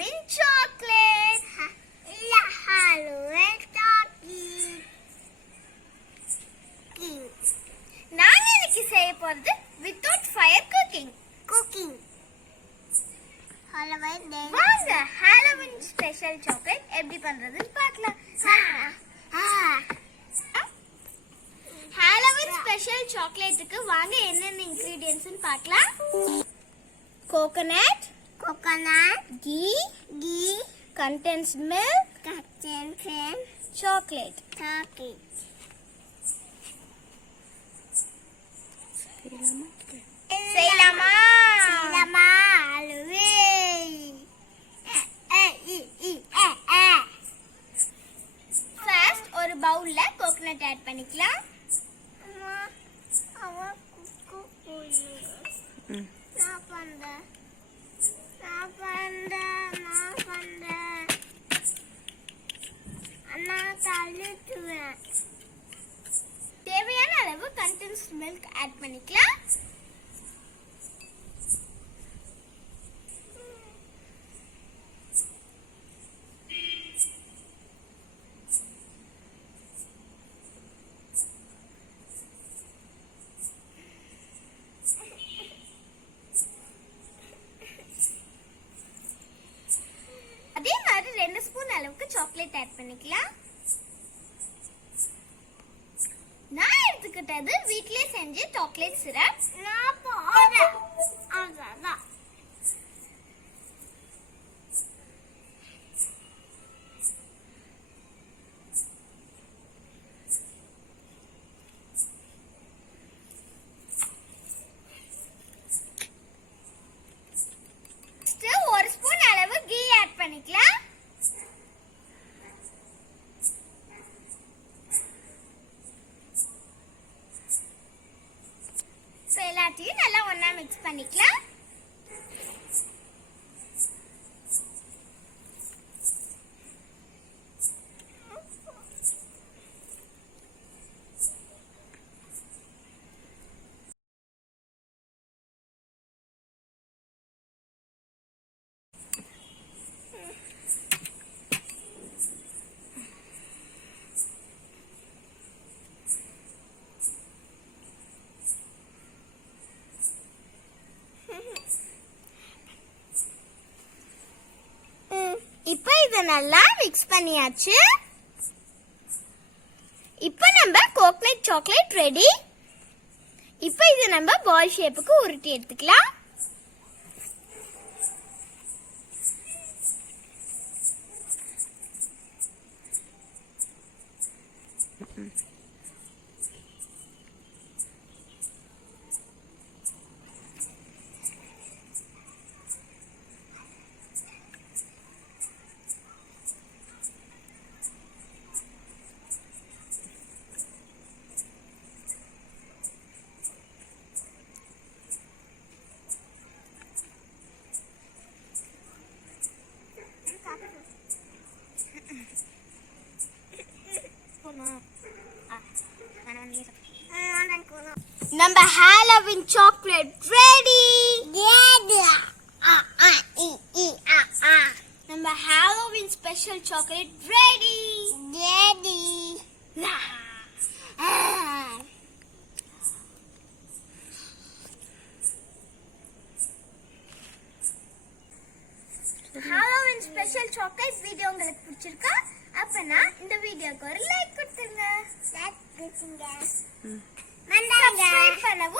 Halloween chocolate. Halloween chocolate. நான் இன்னைக்கு செய்ய போறது without fire cooking. வாங்க Halloween special chocolate எப்படி பண்றதுன்னு பார்க்கலாம். Halloween special chocolateக்கு வாங்க என்னென்ன ingredients ன்னு பார்க்கலாம். Coconut, ghee, contains milk, chocolate. செய்யலாமா? First ஒரு பவுல்ல கோகனட் ஆட் பண்ணிக்கலாம். தேவையான அளவு கண்டென்ஸ் மில்க் ஆட் பண்ணிக்கலாம். அதே மாதிரி 2 ஸ்பூன் அளவுக்கு சாக்லேட் ஆட் பண்ணிக்கலாம். நான் எடுத்துக்கிட்டது வீட்லயே செஞ்ச சாக்லேட் சிரப். ஒரு ஸ்பூன் அளவு கீ ஆட் பண்ணிக்கலாம். எல்லாத்தையும் நல்லா ஒண்ணா மிக்ஸ் பண்ணிக்கலாம். இப்போ இத நல்லா மிக்ஸ் பண்ணியாச்சு. இப்போ நம்ம கோகனட் சாக்லேட் ரெடி. இப்போ இத நம்ம பால் ஷேப்புக்கு உருட்டி எடுத்துக்கலாம். நம்ம Halloween chocolate ready. நம்ம Halloween special chocolate ready. Halloween special chocolate video உங்களுக்கு பிடிச்சிருக்கா? அப்பனா இந்த வீடியோக்கு ஒரு லைக் கொடுத்துங்க. சப்ஸ்கிரைப் பண்ணவும்